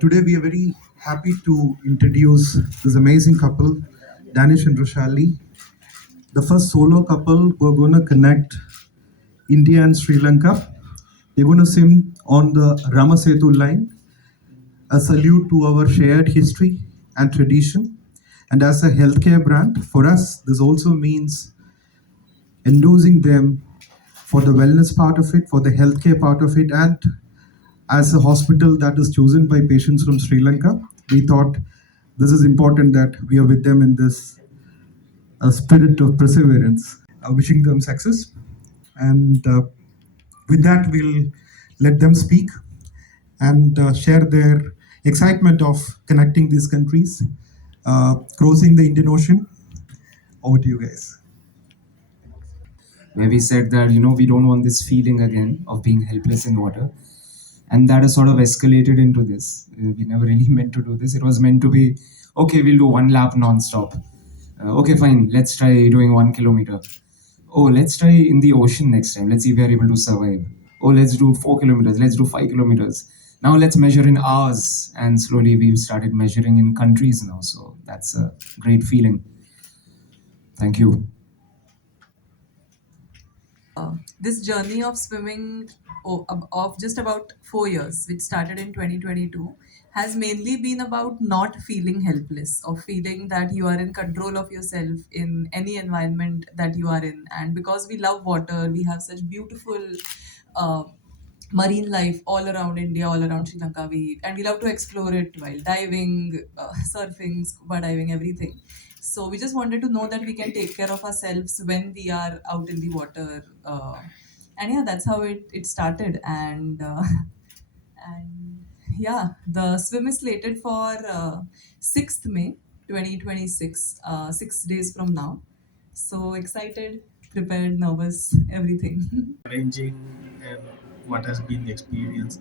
Today we are very happy to introduce this amazing couple, Danish and Roshali, the first solo couple who are going to connect India and Sri Lanka. They're going to swim on the Ramasetu line, a salute to our shared history and tradition. And as a healthcare brand, for us, this also means endorsing them for the wellness part of it, for the healthcare part of it, and as a hospital that is chosen by patients from Sri Lanka, we thought this is important that we are with them in this spirit of perseverance, wishing them success. And with that, we'll let them speak and share their excitement of connecting these countries, crossing the Indian Ocean. Over to you guys. Where we said that we don't want this feeling again of being helpless in water, and that has sort of escalated into this. We never really meant to do this. It was meant to be, okay, we'll do one lap non-stop. Okay, fine, let's try doing 1 kilometer. Oh, let's try in the ocean next time. Let's see if we are able to survive. Oh, let's do 4 kilometers. Let's do 5 kilometers. Now let's measure in hours. And slowly we've started measuring in countries now. So that's a great feeling. Thank you. This journey of swimming of just about 4 years, which started in 2022, has mainly been about not feeling helpless, of feeling that you are in control of yourself in any environment that you are in. And because we love water, we have such beautiful uh, marine life all around India, all around Sri Lanka. We love to explore it while diving, surfing, scuba diving, everything. So we just wanted to know that we can take care of ourselves when we are out in the water. And yeah, that's how it started. And yeah, the swim is slated for 6th May 2026, 6 days from now. So excited, prepared, nervous, everything. Arranging and what has been the experience,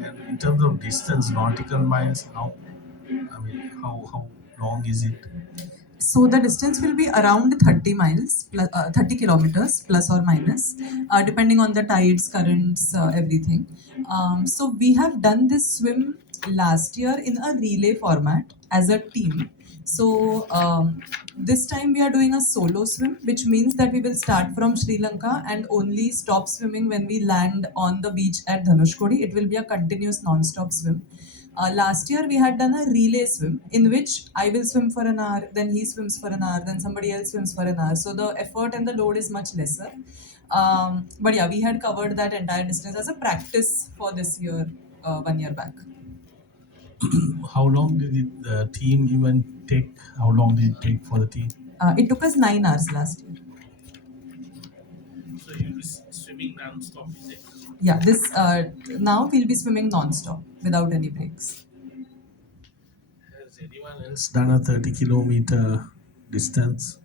and in terms of distance, nautical miles, how long is it? So the distance will be around 30 miles, 30 kilometers plus or minus, depending on the tides, currents, everything. So we have done this swim last year in a relay format as a team. So this time we are doing a solo swim, which means that we will start from Sri Lanka and only stop swimming when we land on the beach at Dhanushkodi. It will be a continuous non-stop swim. Last year we had done a relay swim in which I will swim for an hour, then he swims for an hour, then somebody else swims for an hour. So the effort and the load is much lesser. But yeah, we had covered that entire distance as a practice for this year, 1 year back. How long did the team even take? How long did it take for the team? It took us 9 hours last year. So you'll be swimming non-stop, is it? Yeah, this now we'll be swimming non-stop without any breaks. Has anyone else done a 30-kilometer distance?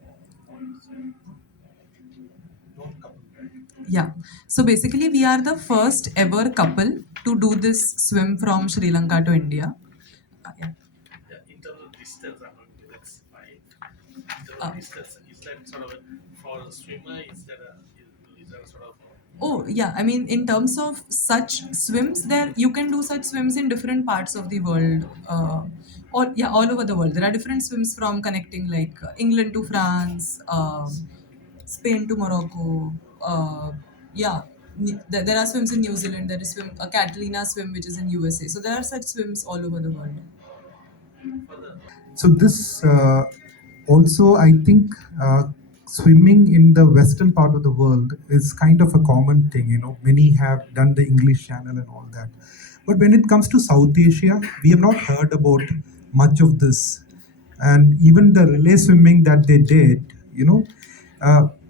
Yeah. So basically, we are the first ever couple to do this swim from Sri Lanka to India. Yeah. Yeah, in terms of distance, that's fine. In terms Uh, of distance, is that sort of for a swimmer? Is that a sort of Oh, yeah. I mean, in terms of such swims, there you can do such swims in different parts of the world. Or yeah, all over the world. There are different swims from connecting like England to France, Spain to Morocco. Yeah, there are swims in New Zealand. There is swim a Catalina swim which is in USA. So there are such swims all over the world. So this also, I think, swimming in the western part of the world is kind of a common thing. You know, many have done the English Channel and all that, but when it comes to South Asia, we have not heard about much of this, and even the relay swimming that they did.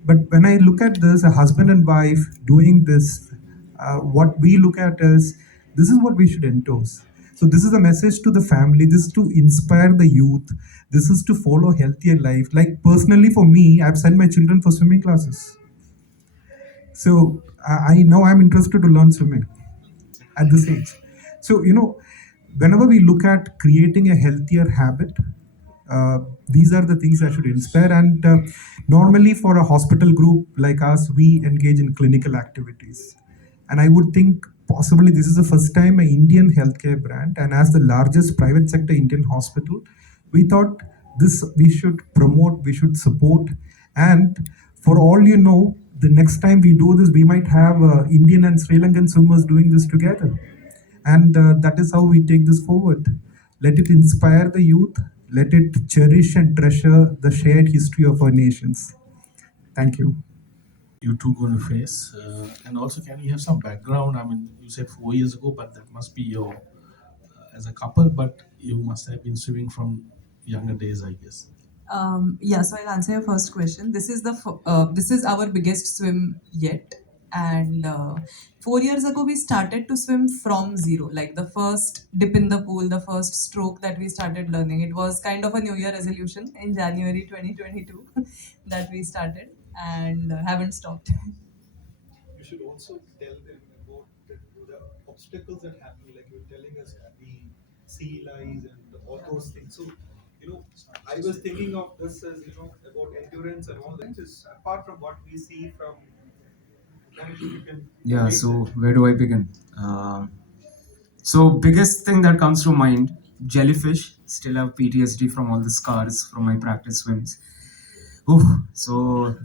But when I look at this, a husband and wife doing this, what we look at is this is what we should endorse. So this is a message to the family. This is to inspire the youth. This is to follow healthier life. Like personally for me, I've sent my children for swimming classes. So I know I'm interested to learn swimming at this age. So whenever we look at creating a healthier habit, these are the things that should inspire. And normally for a hospital group like us, we engage in clinical activities. And I would think possibly this is the first time an Indian healthcare brand, and as the largest private sector Indian hospital, we thought this we should promote, we should support, and for all you know, the next time we do this, we might have Indian and Sri Lankan swimmers doing this together, and that is how we take this forward. Let it inspire the youth. Let it cherish and treasure the shared history of our nations. Thank you. You two going to face? And also, can you have some background? I mean, you said 4 years ago, but that must be your as a couple, but you must have been swimming from younger days, I guess. Yeah, so I'll answer your first question. This is our biggest swim yet, and 4 years ago we started to swim from zero. Like the first dip in the pool, the first stroke that we started learning. It was kind of a New Year resolution in January 2022 that we started, and haven't stopped. You should also tell them about the obstacles that happen, like you're telling us the sea lies and all those things. So, I was thinking of this as, about endurance and all that. Is apart from what we see from management, you can Yeah, relate so that. where do I begin? So biggest thing that comes to mind, jellyfish. Still have PTSD from all the scars from my practice swims. Ooh, so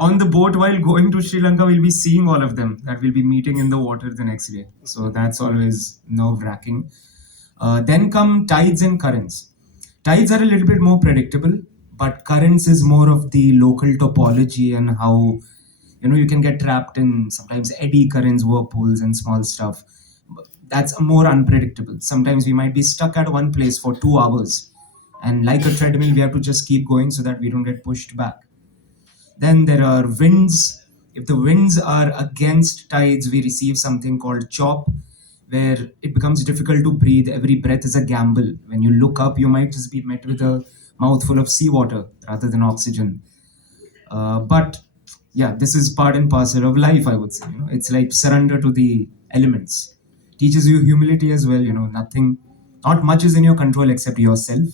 on the boat while going to Sri Lanka, we'll be seeing all of them that we'll be meeting in the water the next day. So that's always nerve wracking. Then come tides and currents. Tides are a little bit more predictable, but currents is more of the local topology and how you can get trapped in sometimes eddy currents, whirlpools, and small stuff. That's more unpredictable. Sometimes we might be stuck at one place for 2 hours, and like a treadmill, we have to just keep going so that we don't get pushed back. Then there are winds. If the winds are against tides, we receive something called chop, where it becomes difficult to breathe. Every breath is a gamble. When you look up, you might just be met with a mouthful of seawater rather than oxygen. But yeah, this is part and parcel of life, I would say. It's like surrender to the elements. Teaches you humility as well. Nothing, not much is in your control except yourself,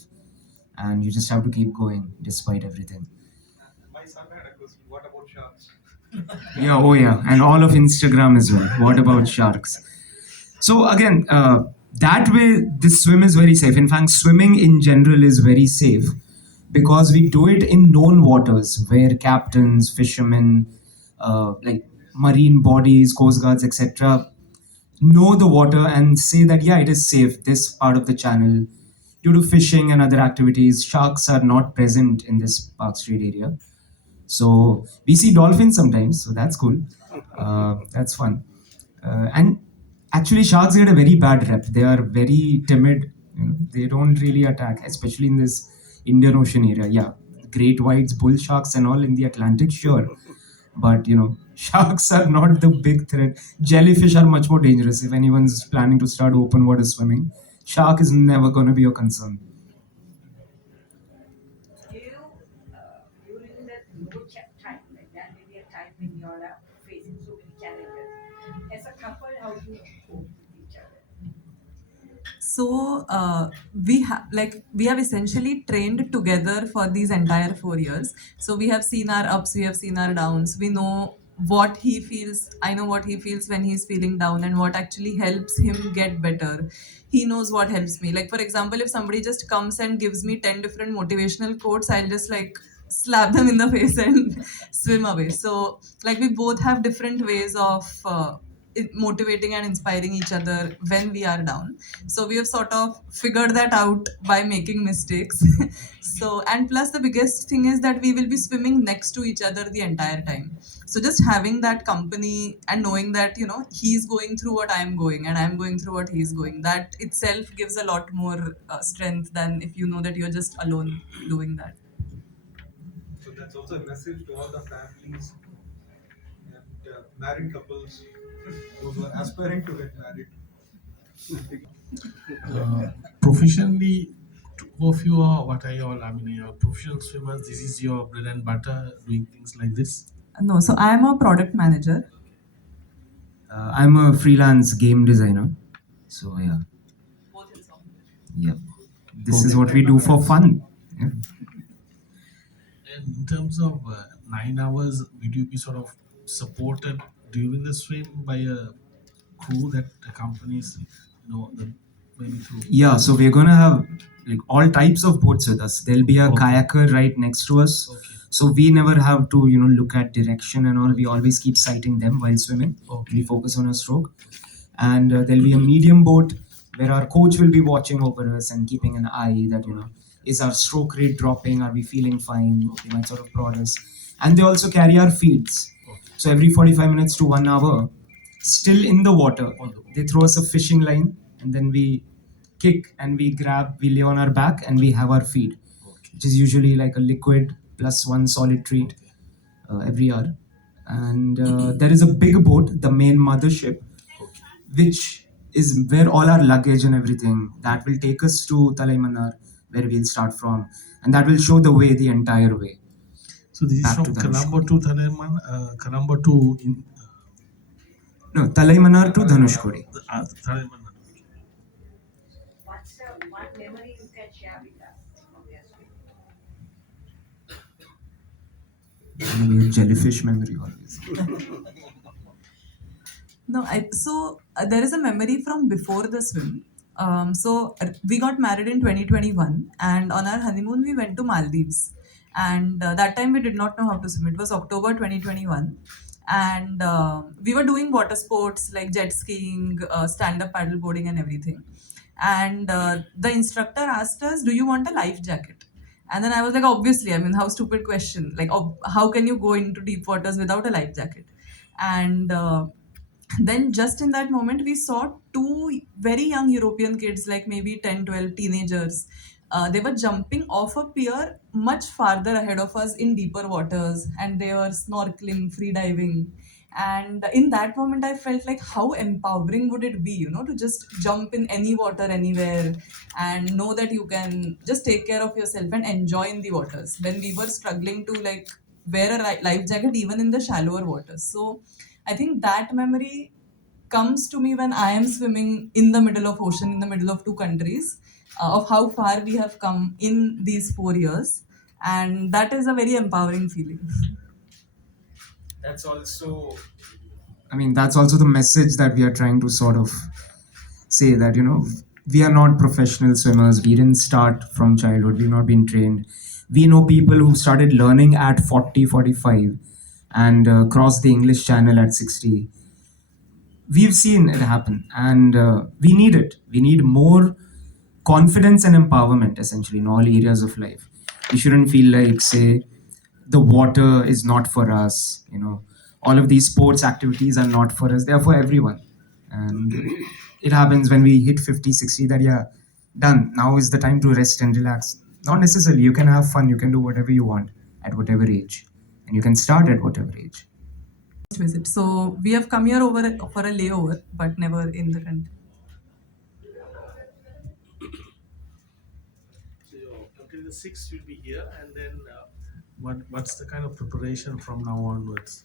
and you just have to keep going despite everything. My son had a question. What about sharks? Yeah, oh yeah, and all of Instagram as well. What about sharks? So again, that way, this swim is very safe. In fact, swimming in general is very safe because we do it in known waters where captains, fishermen, like marine bodies, coast guards, etc., know the water and say that yeah, it is safe. This part of the channel, due to fishing and other activities, sharks are not present in this Park Street area. So we see dolphins sometimes, so that's cool. That's fun. And actually, sharks get a very bad rep. They are very timid. They don't really attack, especially in this Indian Ocean area. Yeah, great whites, bull sharks, and all in the Atlantic, sure. But sharks are not the big threat. Jellyfish are much more dangerous. If anyone's planning to start open water swimming, shark is never going to be a concern. Do you, during that time, like that may be a time when you're facing so many challenges, as a couple, how do you cope with each other? So we have essentially trained together for these entire 4 years. So we have seen our ups, we have seen our downs. We know what he feels. I know what he feels when he's feeling down and what actually helps him get better. He knows what helps me. Like for example, if somebody just comes and gives me 10 different motivational quotes, I'll just like slap them in the face and swim away. So like we both have different ways of motivating and inspiring each other when we are down. So we have sort of figured that out by making mistakes. So and plus the biggest thing is that we will be swimming next to each other the entire time. So just having that company and knowing that he's going through what I'm going and I'm going through what he's going, that itself gives a lot more strength than if you know that you're just alone doing that. So that's also a message to all the families and married couples, those who are aspiring to get married. Professionally, two of you are what are you all? I mean, you're professional swimmers. This is your bread and butter, doing things like this. No, so I am a product manager. I'm a freelance game designer. So yeah, Both in software. yeah. This is what we do for fun. Yeah. And in terms of 9 hours, will you be sort of supported during the swim by a crew that accompanies, the maybe through? Yeah, so we're gonna have like all types of boats with us. There'll be a Okay. kayaker right next to us. Okay. So we never have to, look at direction and all. We always keep sighting them while swimming. Okay. We focus on our stroke. And there'll be a medium boat where our coach will be watching over us and keeping an eye that, is our stroke rate dropping? Are we feeling fine? They might sort of prod us. And they also carry our feeds. Okay. So every 45 minutes to 1 hour, still in the water, On the boat. they throw us a fishing line and then we kick and we grab, we lay on our back and we have our feed, Okay. which is usually like a liquid plus one solid treat Okay. every hour. And there is a big boat, the main mothership, Okay. which is where all our luggage and everything that will take us to Talaimanar, where we'll start from, and that will show the way the entire way. So this is Back to from Dhanushkodi. Colombo to Thaleman, Colombo to in No, Talaimanar to Dhanushkodi. Thaleman. What's the one memory you can share with us from your swim? Maybe a jellyfish memory always. No, there is a memory from before the swim. We got married in 2021, and on our honeymoon we went to Maldives. And that time we did not know how to swim. It was October 2021, and we were doing water sports like jet skiing, stand-up paddle boarding, and everything. And the instructor asked us, "Do you want a life jacket?" And then I was like, "Obviously, I mean, how stupid question! Like, how can you go into deep waters without a life jacket?" And then just in that moment we saw two very young European kids, like maybe 10, 12 teenagers. They were jumping off a pier much farther ahead of us in deeper waters, and they were snorkeling, free diving. And in that moment I felt like how empowering would it be, to just jump in any water anywhere and know that you can just take care of yourself and enjoy in the waters when we were struggling to like wear a life jacket even in the shallower waters. So I think that memory comes to me when I am swimming in the middle of ocean, in the middle of two countries, of how far we have come in these 4 years, and that is a very empowering feeling. That's also, that's also the message that we are trying to sort of say that, we are not professional swimmers. We didn't start from childhood. We've not been trained. We know people who started learning at 40, 45 and crossed the English Channel at 60. We've seen it happen and we need it. We need more confidence and empowerment essentially in all areas of life. We shouldn't feel like, say, the water is not for us, all of these sports activities are not for us, they are for everyone. And it happens when we hit 50, 60 that, yeah, done. Now is the time to rest and relax. Not necessarily. You can have fun, you can do whatever you want at whatever age, and you can start at whatever age. Visit. So we have come here for a layover, but never in the country. So until the 6th you'll be here, and then what's the kind of preparation from now onwards?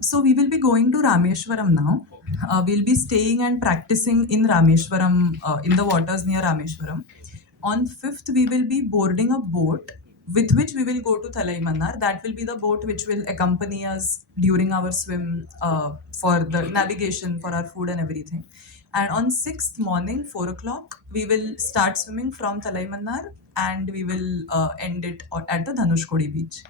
So we will be going to Rameshwaram now. We'll be staying and practicing in Rameshwaram, in the waters near Rameshwaram. On 5th, we will be boarding a boat with which we will go to Thalaimanar. That will be the boat which will accompany us during our swim, for the navigation, for our food and everything. And on 6th morning, 4 o'clock, we will start swimming from Thalaimanar, and we will end it at the Dhanushkodi beach.